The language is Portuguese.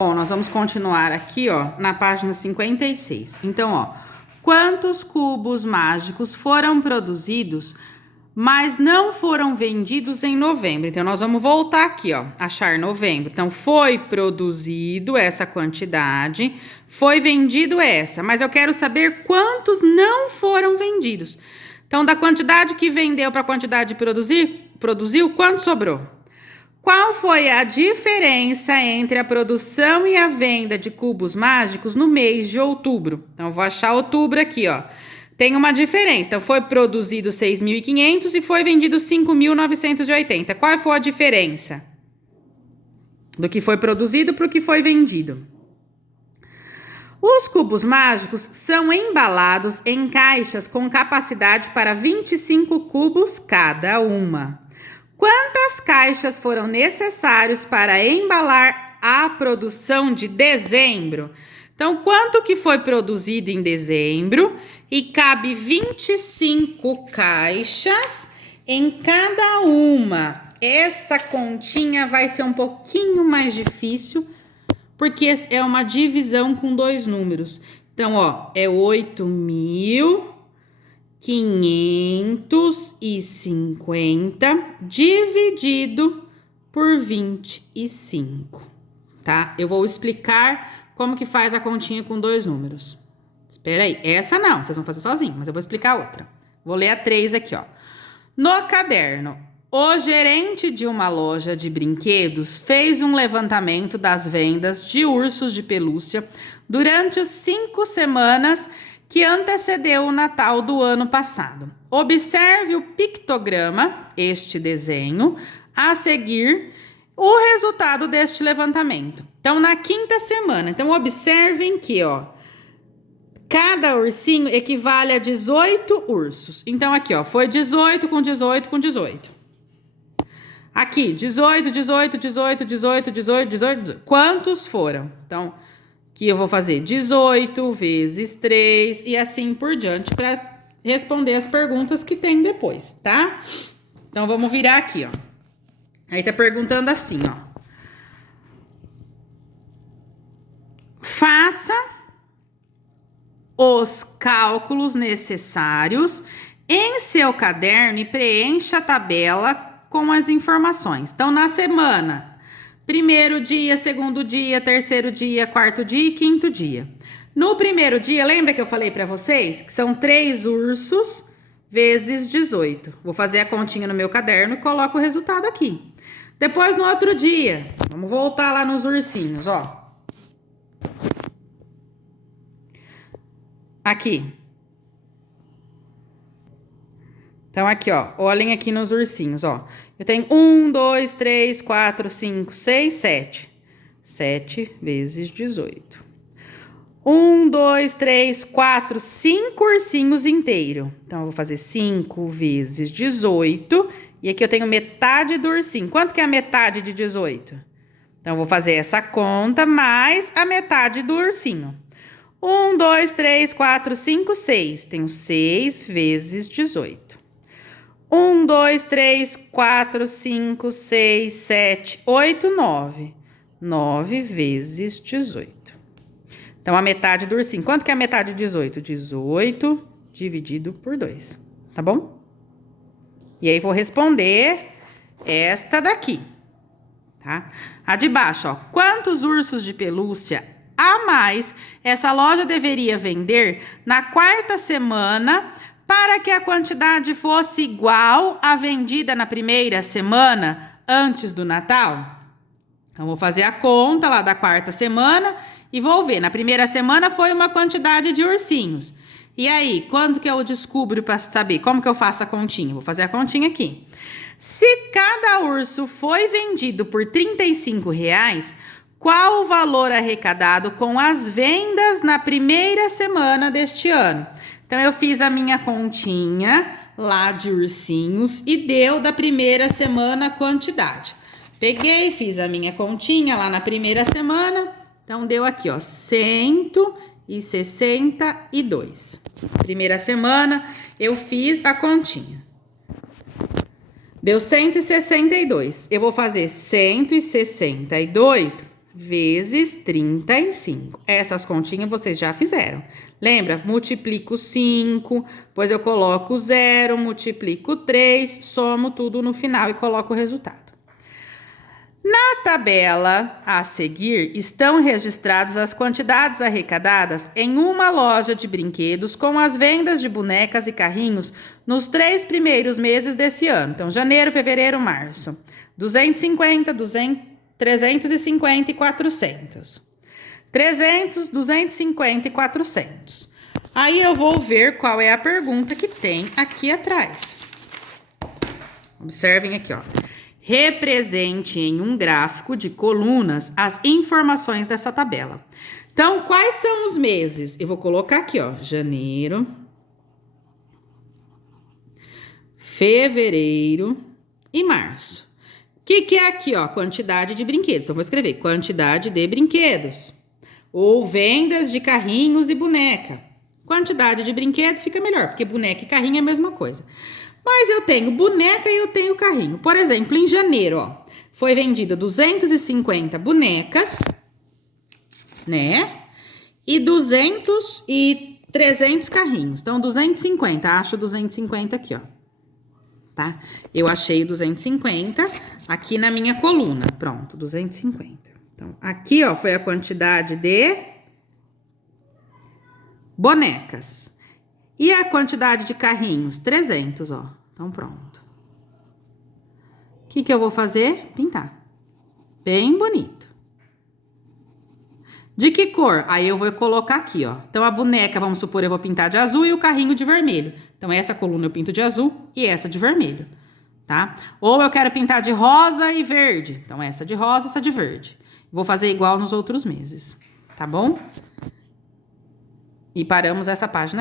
Bom, nós vamos continuar aqui, ó, na página 56. Então, ó, quantos cubos mágicos foram produzidos, mas não foram vendidos em novembro? Então, nós vamos voltar aqui, ó, achar novembro. Então, foi produzido essa quantidade, foi vendido essa, mas eu quero saber quantos não foram vendidos. Então, da quantidade que vendeu para a quantidade de produziu, quanto sobrou? Qual foi a diferença entre a produção e a venda de cubos mágicos no mês de outubro? Então, eu vou achar outubro aqui, ó. Tem uma diferença. Então, foi produzido 6.500 e foi vendido 5.980. Qual foi a diferença do que foi produzido para o que foi vendido? Os cubos mágicos são embalados em caixas com capacidade para 25 cubos cada uma. Quantas caixas foram necessárias para embalar a produção de dezembro? Então, quanto que foi produzido em dezembro? E cabe 25 caixas em cada uma. Essa continha vai ser um pouquinho mais difícil, porque é uma divisão com dois números. Então, ó, é 8.550 dividido por 25, tá? Eu vou explicar como que faz a continha com dois números. Espera aí, essa não, vocês vão fazer sozinho, mas eu vou explicar outra. Vou ler a 3 aqui, ó. No caderno, o gerente de uma loja de brinquedos fez um levantamento das vendas de ursos de pelúcia durante as 5 semanas que antecedeu o Natal do ano passado. Observe o pictograma, este desenho, a seguir o resultado deste levantamento. Então, na 5ª semana, então observem que, ó, cada ursinho equivale a 18 ursos. Então, aqui, ó, foi 18 com 18 com 18. Aqui, 18, 18, 18, 18, 18, 18, 18. Quantos foram? Então, que eu vou fazer 18 vezes 3 e assim por diante para responder as perguntas que tem depois, tá? Então, vamos virar aqui, ó. Aí tá perguntando assim, ó. Faça os cálculos necessários em seu caderno e preencha a tabela com as informações. Então, na semana, primeiro dia, segundo dia, terceiro dia, quarto dia e quinto dia. No primeiro dia, lembra que eu falei para vocês que são 3 ursos vezes 18. Vou fazer a continha no meu caderno e coloco o resultado aqui. Depois, no outro dia, vamos voltar lá nos ursinhos, ó. Aqui. Então, aqui, ó, olhem aqui nos ursinhos, ó. Eu tenho 1, 2, 3, 4, 5, 6, 7. 7 vezes 18. 1, 2, 3, 4, 5 ursinhos inteiros. Então, eu vou fazer 5 vezes 18. E aqui eu tenho metade do ursinho. Quanto que é a metade de 18? Então, eu vou fazer essa conta mais a metade do ursinho. 1, 2, 3, 4, 5, 6. Tenho 6 vezes 18. 1, 2, 3, 4, 5, 6, 7, 8, 9. 9 vezes 18. Então, a metade do ursinho. Quanto que é a metade de 18? 18 dividido por 2. Tá bom? E aí, vou responder esta daqui. Tá? A de baixo, ó. Quantos ursos de pelúcia a mais essa loja deveria vender na 4ª semana para que a quantidade fosse igual à vendida na 1ª semana antes do Natal? Então, vou fazer a conta lá da 4ª semana e vou ver. Na 1ª semana foi uma quantidade de ursinhos. E aí, quando que eu descubro para saber? Como que eu faço a continha? Vou fazer a continha aqui. Se cada urso foi vendido por R$35, qual o valor arrecadado com as vendas na 1ª semana deste ano? Então, eu fiz a minha continha lá de ursinhos e deu da 1ª semana a quantidade. Peguei, fiz a minha continha lá na 1ª semana. Então, deu aqui, ó, 162. 1ª semana, eu fiz a continha. Deu 162. Eu vou fazer 162 vezes 35. Essas continhas vocês já fizeram. Lembra? Multiplico 5, depois eu coloco 0, multiplico 3, somo tudo no final e coloco o resultado. Na tabela a seguir, estão registradas as quantidades arrecadadas em uma loja de brinquedos com as vendas de bonecas e carrinhos nos 3 primeiros meses desse ano. Então, janeiro, fevereiro, março. 250, 350 e 400. 300, 250 e 400. Aí eu vou ver qual é a pergunta que tem aqui atrás. Observem aqui, ó. Represente em um gráfico de colunas as informações dessa tabela. Então, quais são os meses? Eu vou colocar aqui, ó, janeiro, fevereiro e março. O que é aqui, ó, quantidade de brinquedos? Então, vou escrever quantidade de brinquedos. Ou vendas de carrinhos e boneca. Quantidade de brinquedos fica melhor, porque boneca e carrinho é a mesma coisa. Mas eu tenho boneca e eu tenho carrinho. Por exemplo, em janeiro, ó, foi vendida 250 bonecas, né? E 300 carrinhos. Então, 250. Acho 250 aqui, ó. Tá? Eu achei 250 aqui na minha coluna. Pronto, 250. Então, aqui, ó, foi a quantidade de bonecas. E a quantidade de carrinhos? 300, ó. Então, pronto. O que eu vou fazer? Pintar. Bem bonito. De que cor? Aí eu vou colocar aqui, ó. Então, a boneca, vamos supor, eu vou pintar de azul e o carrinho de vermelho. Então, essa coluna eu pinto de azul e essa de vermelho, tá? Ou eu quero pintar de rosa e verde. Então, essa de rosa, essa de verde. Vou fazer igual nos outros meses, tá bom? E paramos essa página.